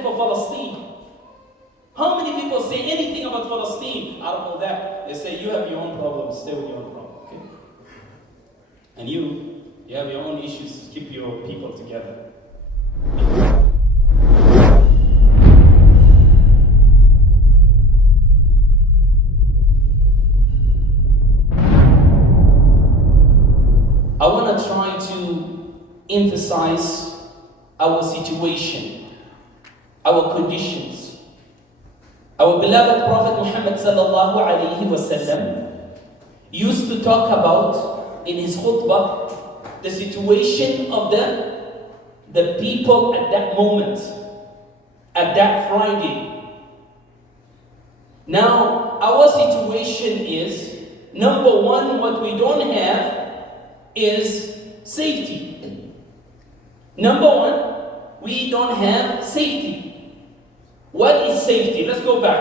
standing for Palestine? How many people say anything about Palestine? Out of all that, they say, you have your own problems, stay with your own problem, okay? And you have your own issues, keep your people together. I want to try to emphasize our situation, our conditions. Our beloved Prophet Muhammad sallallahu alayhi wasallam used to talk about in his khutbah the situation of the people at that moment, at that Friday. Now, our situation is, number one, what we don't have is safety. Number one, we don't have safety. What is safety? Let's go back.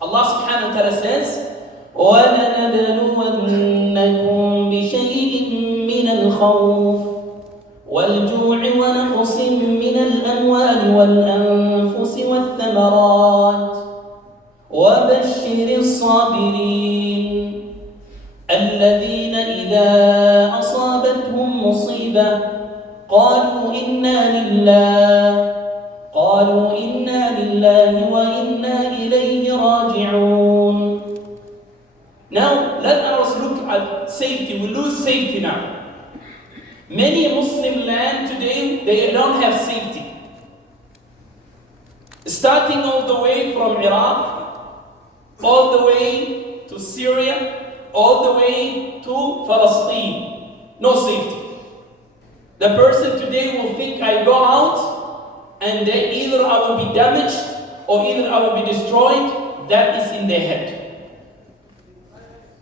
Allah subhanahu wa ta'ala says, وَلَنَبْلُوَنَّكُمْ بِشَيْءٍ مِّنَ الْخَوْفِ وَالْجُوعِ وَنَقْصٍ مِّنَ الْأَمْوَالِ وَالْأَنفُسِ وَالثَّمَرَاتِ وَبَشِّرِ الصَّابِرِينَ الَّذِينَ إِذَا أَصَابَتْهُمْ مُصِيبَةٌ قَالُوا إِنَّا لِلَّهِ وَإِنَّا إِلَيْهِ رَاجِعُونَ. Now, let us look at safety. We lose safety now. Many Muslim land today, they don't have safety. Starting all the way from Iraq, all the way to Syria, all the way to Palestine. No safety. The person today will think, I go out and then either I will be damaged or either I will be destroyed. That is in their head.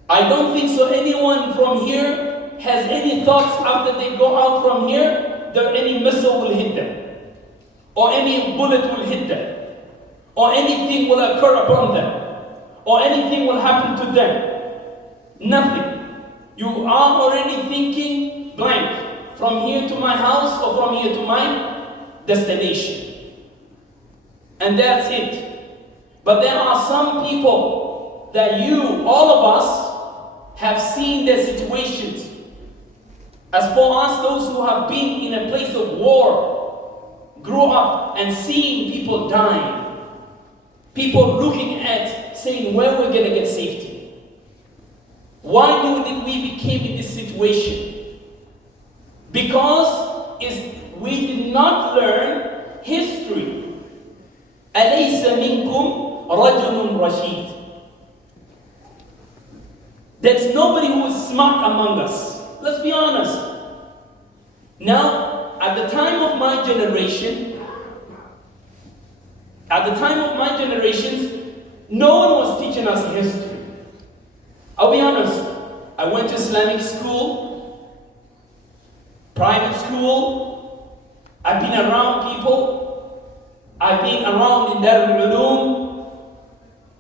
I don't think so anyone from here has any thoughts after they go out from here that any missile will hit them, or any bullet will hit them, or anything will occur upon them, or anything will happen to them. Nothing. You are already thinking blank. From here to my house or from here to my destination. And that's it. But there are some people that you, all of us, have seen their situations. As for us, those who have been in a place of war, grew up and seen people dying, people looking at, saying, where we're going to get safety? Why did we become in this situation? Because we did not learn history. أَلَيْسَ مِنْكُمْ رَجُلٌ رَشِيدٌ. There's nobody who is smart among us. Let's be honest. Now, at the time of my generations, no one was teaching us history. I'll be honest. I went to Islamic school, private school. I've been around people. I've been around in Deer Alberta.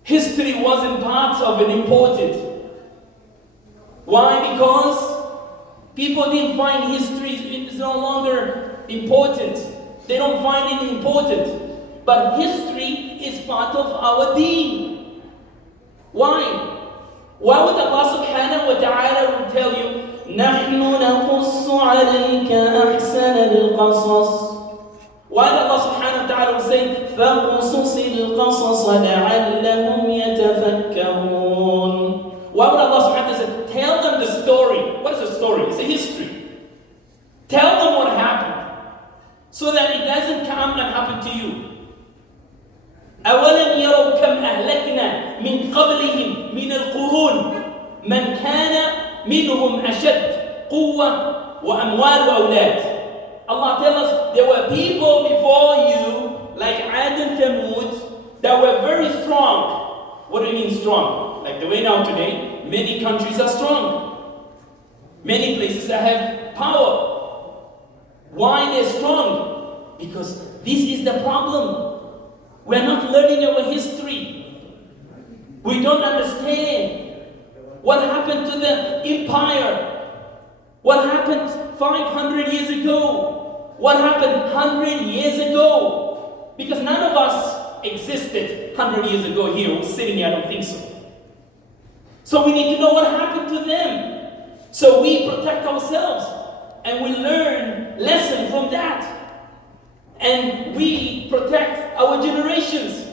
History wasn't part of it important. Why? Because people didn't find history is no longer important. They don't find it important. But history is part of our deen. Why? Why would Allah subhanahu wa ta'ala tell you, نَحْنُ نَقُصُّ عَلَيْكَ أَحْسَنَ الْقَصَصِ? Why did Allah subhanahu wa ta'ala say, فَقُصُصِ الْقَصَصَ لَعَلَّهُمْ يَتَفَكَّرُونَ? Why would Allah subhanahu wa ta'ala say, tell them the story? What is a story? It's a history. Tell them what happened, so that it doesn't come and happen to you. أَوَلَمْ يَرَوْا كَمْ أَهْلَكْنَا مِنْ قَبْلِهِمْ مِنَ الْقُرُونِ مَنْ كَانَ مِنْهُمْ أَشَدَّ قُوَّةً وَأَمْوَالُ وَأَوْلَادٍ. Allah tells us there were people before you, like Ad and Thamud, that were very strong. What do you mean strong? Like the way now today, many countries are strong. Many places that have power. Why they're strong? Because this is the problem. We're not learning our history. We don't understand what happened to the empire. What happened 500 years ago? What happened 100 years ago? Because none of existed 100 years ago here, who's sitting here, I don't think so. So we need to know what happened to them. So we protect ourselves and we learn lesson from that. And we protect our generations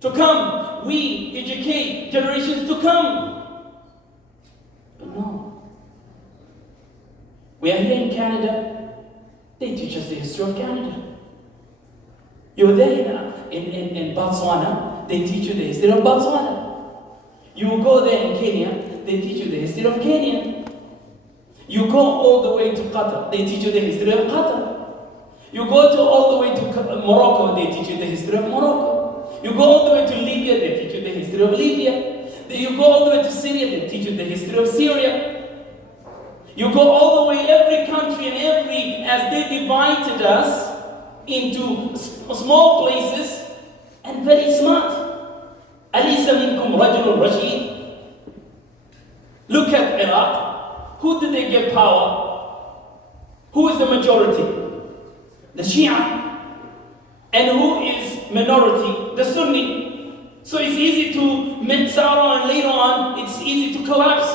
to come. We educate generations to come. But no. We are here in Canada. They teach us the history of Canada. You're there in Botswana, they teach you the history of Botswana. You go there in Kenya, they teach you the history of Kenya. You go all the way to Qatar, they teach you the history of Qatar. You go all the way to Morocco, they teach you the history of Morocco. You go all the way to Libya, they teach you the history of Libya. You go all the way to Syria, they teach you the history of Syria. You go all the way, every country and as they divided us into small places and very smart. أليس منكم رجل رشيد? Look at Iraq. Who did they give power? Who is the majority? The Shia. And who is minority? The Sunni. So it's easy to mix out and later on it's easy to collapse.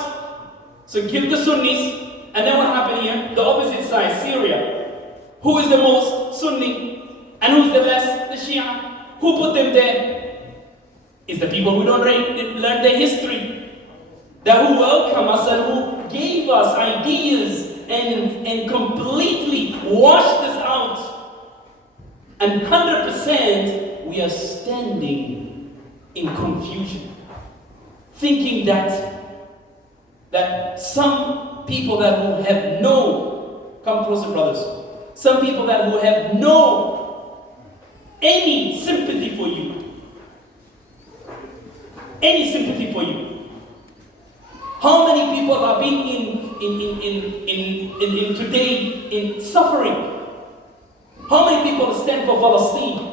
So give the Sunnis, and then what happened here? The opposite side, Syria. Who is the most Sunni? And who's the less? The Shia. Who put them there? It's the people who don't learn their history. That who welcome us and who gave us ideas and completely washed us out. And 100% we are standing in confusion. Thinking that some people that who have no, come closer brothers, some people that who have any sympathy for you. Any sympathy for you. How many people are being in today in suffering? How many people stand for Palestine?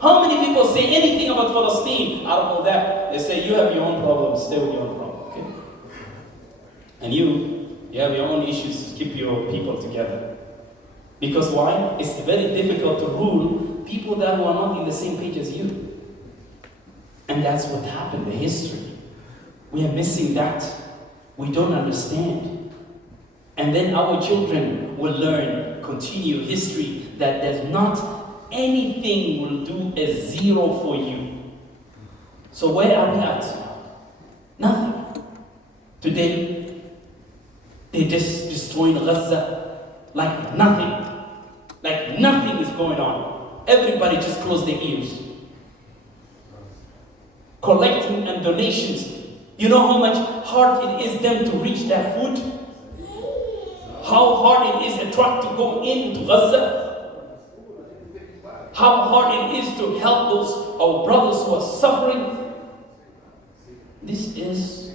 How many people say anything about Palestine? Out of all that, they say you have your own problems, stay with your own problem, okay? And you have your own issues, keep your people together. Because why? It's very difficult to rule people that who are not in the same page as you. And that's what happened, the history. We are missing that. We don't understand. And then our children will learn, continue history that there's not anything will do a zero for you. So where are we at? Nothing. Today, they just destroying Gaza like nothing. Like nothing is going on. Everybody just close their ears. Collecting and donations. You know how much hard it is them to reach that food? How hard it is a truck to go into Gaza? How hard it is to help those our brothers who are suffering? This is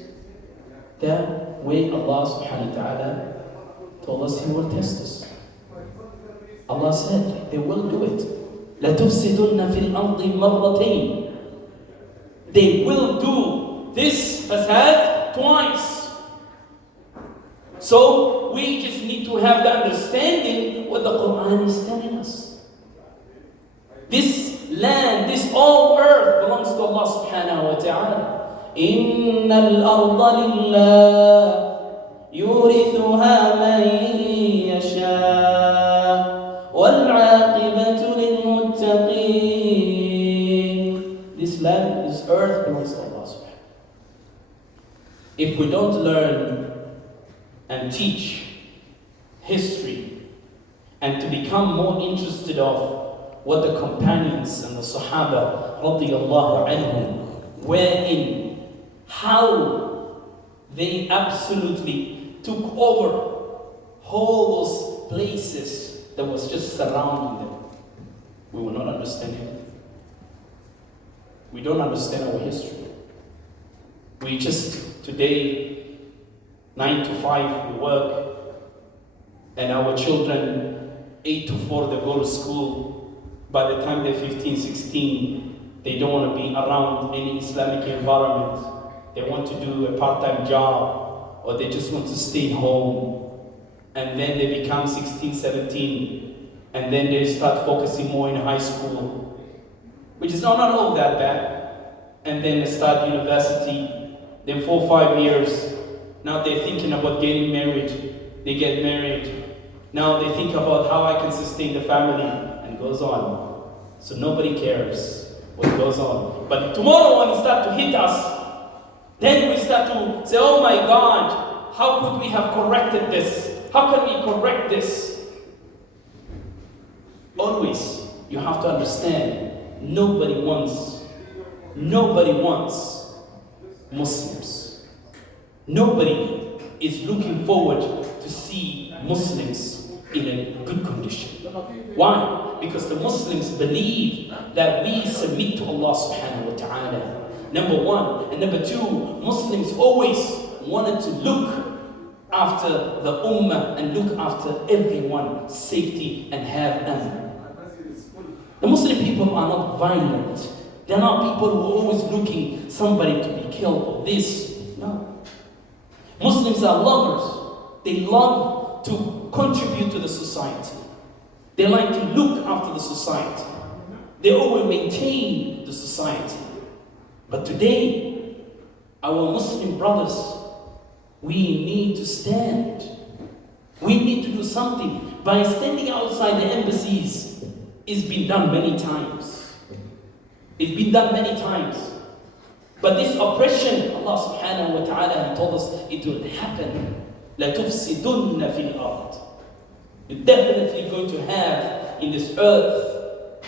the way Allah subhanahu wa ta'ala told us He will test us. Allah said they will do it. لَتُفْسِدُنَّ فِي الْأَرْضِ مَرَّتَيْنِ. They will do this fasad twice. So we just need to have the understanding what the Quran is telling us. This land, this all earth belongs to Allah subhanahu wa ta'ala. إِنَّ الْأَرْضَ لِلَّهِ يُورِثُهَا مَنْ يَشَاءُ وَالْعَاقِبَةُ لِلْمُتَّقِينَ. This land, this earth belongs to Allah subhanahu wa ta'ala. If we don't learn and teach history and to become more interested of what the companions and the Sahaba radiyallahu anhum were in, how they absolutely took over all those places that was just surrounding them, we will not understand it. We don't understand our history. We just, today, 9 to 5 we work, and our children 8 to 4 they go to school. By the time they're 15, 16, they don't want to be around any Islamic environment. They want to do a part-time job, or they just want to stay home. And then they become 16, 17, and then they start focusing more in high school. which is not all that bad. And then they start university, then 4 or 5 years. Now they're thinking about getting married. They get married. Now they think about how I can sustain the family, and it goes on. So nobody cares what goes on. But tomorrow when it starts to hit us, then we start to say, oh my God, how could we have corrected this? How can we correct this? Always, you have to understand, nobody wants Muslims. Nobody is looking forward to see Muslims in a good condition. Why? Because the Muslims believe that we submit to Allah subhanahu wa ta'ala. Number one. And number two, Muslims always wanted to look after the ummah and look after everyone's safety and have amn. The Muslim people are not violent. They're not people who are always looking somebody to be killed or this. No. Muslims are lovers. They love to contribute to the society. They like to look after the society. They always maintain the society. But today, our Muslim brothers, we need to stand. We need to do something. By standing outside the embassies, it's been done many times. It's been done many times. But this oppression, Allah subhanahu wa ta'ala told us it will happen. لَتُفْسِدُنَّ فِي الْأَرْضِ. You're definitely going to have in this earth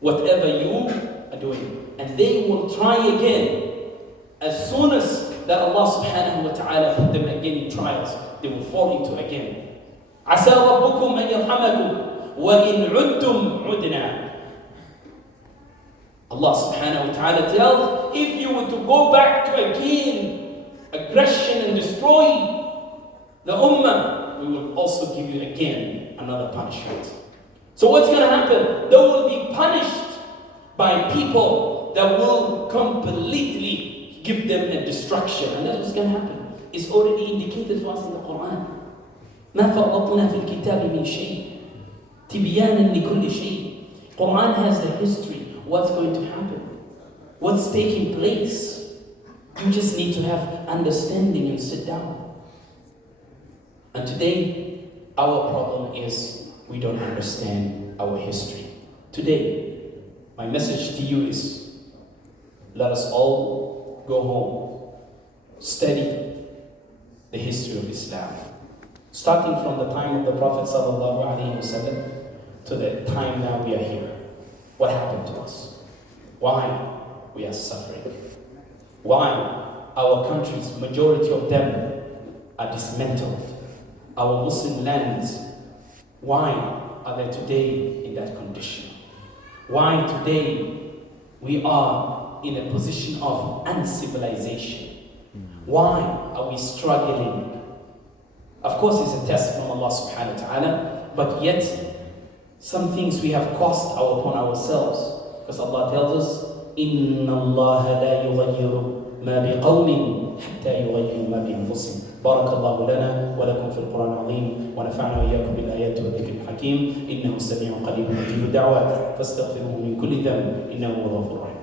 whatever you are doing. And they will try again. As soon as that Allah subhanahu wa ta'ala put them again in trials, they will fall into again. عَسَى رَبُّكُمْ أَنْ يَرْحَمَكُمْ وَإِنْ عُدْتُمْ عُدْنَا. Allah subhanahu wa ta'ala tells, if you were to go back to again aggression and destroy the ummah, we will also give you again another punishment. So what's going to happen? They will be punished by people that will completely give them a destruction. And that's what's going to happen. It's already indicated to us in the Quran. ما فرطنا في الكتاب من شيء تبيانا لكل شيء. Quran has the history. What's going to happen? What's taking place? You just need to have understanding and sit down. And today, our problem is we don't understand our history. Today, my message to you is let us all go home, study the history of Islam. Starting from the time of the Prophet ﷺ to the time now we are here. What happened to us? Why we are suffering? Why our countries, majority of them, are dismantled? Our Muslim lands, why are they today in that condition? Why today we are in a position of uncivilization? Why are we struggling? Of course it's a test from Allah subhanahu wa ta'ala, but yet some things we have caused upon ourselves. Because Allah tells us, إِنَّ اللَّهَ لَا يُغَيِّرُ مَا بِقَوْمٍ حَتَّى يُغَيِّرُوا مَا بِأَنفُسِهِمْ. بارك الله لنا ولكم في القرآن العظيم ونفعنا وإياكم بالآيات والذكر الحكيم إنه سميع قريب مجيب الدعوات فاستغفروه من كل ذنب إنه هو الغفور الرحيم.